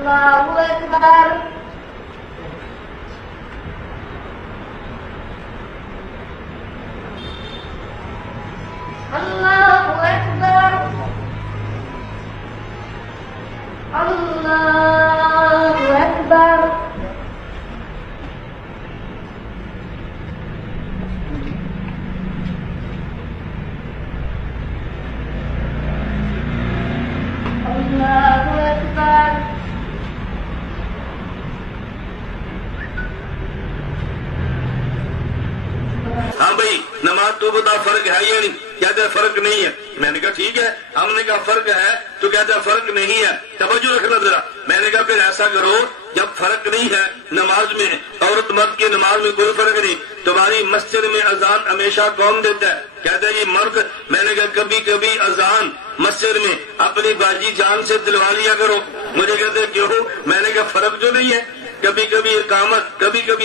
अल्लाहु अकबर। अल्लाहु अकबर। अल्लाहु अकबर। अल्लाहु अकबर। हाँ भाई, नमाज तो बता फर्क है या नहीं? कहते फर्क नहीं है। मैंने कहा ठीक है। हमने कहा फर्क है, तो कहते फर्क नहीं है। तवज्जो रखना जरा। मैंने कहा फिर ऐसा करो, जब फर्क नहीं है नमाज में, औरत मर्द की नमाज में कोई फर्क नहीं, तुम्हारी मस्जिद में अजान हमेशा कौन देता है? कहते हैं जी मर्द। मैंने कहा कभी कभी अजान मस्जिद में अपनी बाजी जान से दिलवा लिया करो। मुझे कहते क्यों? मैंने कहा फर्क जो नहीं है। कभी कभी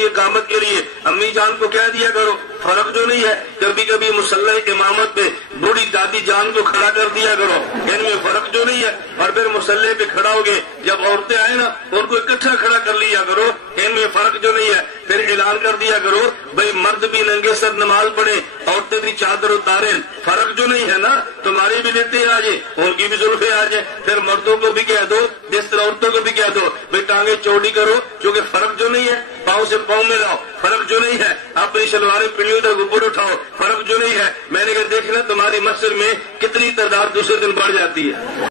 इकामत के लिए अम्मी जान को कह दिया करो, फर्क जो नहीं है। कभी कभी मुसल्ला इमामत पे बूढ़ी दादी जान को खड़ा कर दिया करो, इनमें फर्क जो नहीं है। और फिर मुसल्ले पे खड़ा होगे, जब औरतें आए ना उनको इकट्ठा खड़ा कर लिया करो, इनमें फर्क जो नहीं है। फिर ऐलान कर दिया करो भाई मर्द भी नंगे सर नमाज पढ़े, औरतें भी चादर उतारे, फर्क जो नहीं है ना। तुम्हारी भी लेते आ जाए, उनकी भी जुल्फे आ जाए। फिर मर्दों को भी कह दो, जिस तरह औरतों को भी कह दो भाई टांगे चौड़ी करो, क्योंकि फर्क जो नहीं है। पाँव से पाँव में लाओ, फर्क जो नहीं है। अपनी शलवारें पीढ़ियों तक ऊपर उठाओ, फर्क जो नहीं है। मैंने कहा देखना तुम्हारी मस्जिद में कितनी तादाद दूसरे दिन बढ़ जाती है।